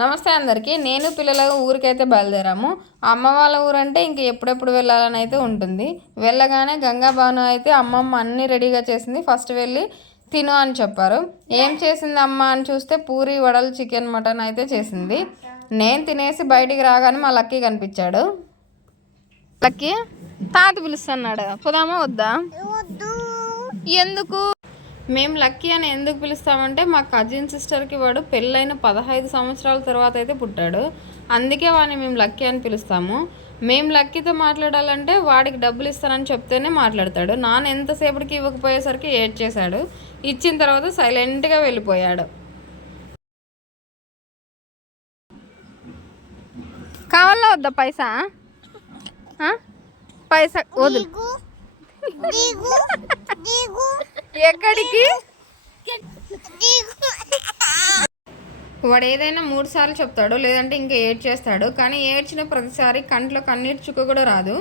నమస్తే అందరికీ. నేను పిల్లల ఊరికైతే బయలుదేరాము. అమ్మ వాళ్ళ ఊరంటే ఇంక ఎప్పుడెప్పుడు వెళ్ళాలని అయితే ఉంటుంది. వెళ్ళగానే గంగా భాను అయితే అమ్మమ్మ అన్నీ రెడీగా చేసింది. ఫస్ట్ వెళ్ళి తిను అని చెప్పారు. ఏం చేసింది అమ్మ అని చూస్తే పూరి, వడలు, చికెన్, మటన్ అయితే చేసింది. నేను తినేసి బయటికి రాగానే మా లక్కీ కనిపించాడు. లక్కీ తాత పిలుస్తున్నాడు, పోదామా వద్దా? ఎందుకు? మేము లక్కీ అని ఎందుకు పిలుస్తామంటే మా కజిన్ సిస్టర్కి వాడు పెళ్ళైన 15 సంవత్సరాల తర్వాత అయితే పుట్టాడు. అందుకే వాడిని మేము లక్కీ అని పిలుస్తాము. మేము లక్కీతో మాట్లాడాలంటే వాడికి డబ్బులు ఇస్తానని చెప్తేనే మాట్లాడతాడు. నాన్న ఎంతసేపటికి ఇవ్వకపోయేసరికి ఏడ్చేశాడు. ఇచ్చిన తర్వాత సైలెంట్గా వెళ్ళిపోయాడు. కావాలా వద్దా పైసా? పైసా వద్దు. ఎక్కడికి? వాడు ఏదైనా 3 సార్లు చెప్తాడు, లేదంటే ఇంకా ఏడ్చేస్తాడు. కానీ ఏడ్చిన ప్రతిసారి కంట్లో కన్నీటి చుక్క కూడా రాదు.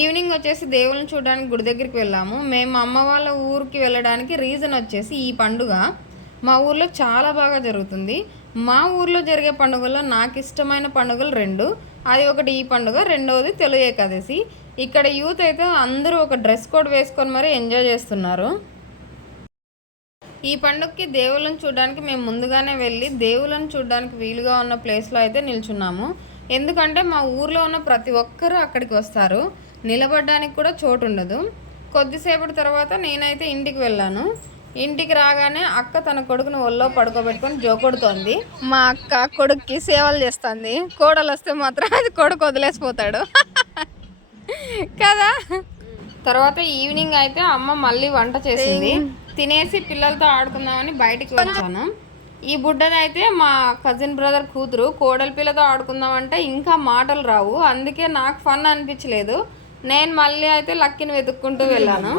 ఈవినింగ్ వచ్చేసి దేవుళ్ళని చూడడానికి గుడి దగ్గరికి వెళ్ళాము. మేము అమ్మ వాళ్ళ ఊరికి వెళ్ళడానికి రీజన్ వచ్చేసి ఈ పండుగ మా ఊర్లో చాలా బాగా జరుగుతుంది. మా ఊర్లో జరిగే పండుగల్లో నాకు ఇష్టమైన పండుగలు 2. అది ఒకటి ఈ పండుగ, రెండవది తెలుగు ఏకాదశి. ఇక్కడ యూత్ అయితే అందరూ ఒక డ్రెస్ కోడ్ వేసుకొని మరీ ఎంజాయ్ చేస్తున్నారు. ఈ పండుగకి దేవుళ్ళని చూడడానికి మేము ముందుగానే వెళ్ళి దేవుళ్ళని చూడడానికి వీలుగా ఉన్న ప్లేస్లో అయితే నిల్చున్నాము. ఎందుకంటే మా ఊర్లో ఉన్న ప్రతి ఒక్కరూ అక్కడికి వస్తారు. నిలబడడానికి కూడా చోటు ఉండదు. కొద్దిసేపటి తర్వాత నేనైతే ఇంటికి వెళ్ళాను. ఇంటికి రాగానే అక్క తన కొడుకుని ఒళ్ళో పడుకోబెట్టుకొని జోకొడుతోంది. మా అక్క కొడుక్కి సేవలు చేస్తుంది. కోడలు వస్తే మాత్రం అది కొడుకు వదిలేసిపోతాడు కదా. తర్వాత ఈవినింగ్ అయితే అమ్మ మళ్ళీ వంట చేసింది. తినేసి పిల్లలతో ఆడుకుందామని బయటికి వచ్చాను. ఈ బుడ్డదైతే మా కజిన్ బ్రదర్ కూతురు. కోడలి పిల్లతో ఆడుకుందామంటే ఇంకా మాటలు రావు. అందుకే నాకు ఫన్ అనిపించలేదు. నేను మళ్ళీ అయితే లక్కీని వెతుక్కుంటూ వెళ్ళాను.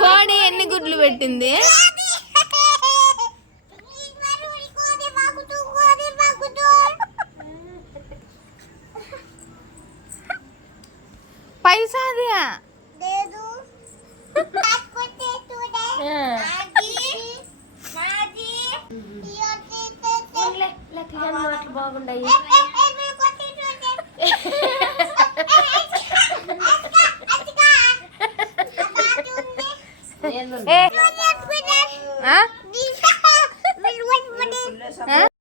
కోడి ఎన్ని గుడ్లు పెట్టింది? పైసా అది బాగుండాయి.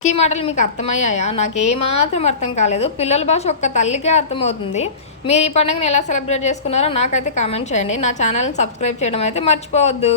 ఈ మాటలు మీకు అర్థమయ్యాయా? నాకు ఏమాత్రం అర్థం కాలేదు. పిల్లల భాష ఒక్క తల్లికే అర్థమవుతుంది. మీరు ఈ పండుగను ఎలా సెలబ్రేట్ చేసుకున్నారో నాకైతే కామెంట్ చేయండి. నా ఛానల్ని సబ్స్క్రైబ్ చేయడం అయితే మర్చిపోవద్దు.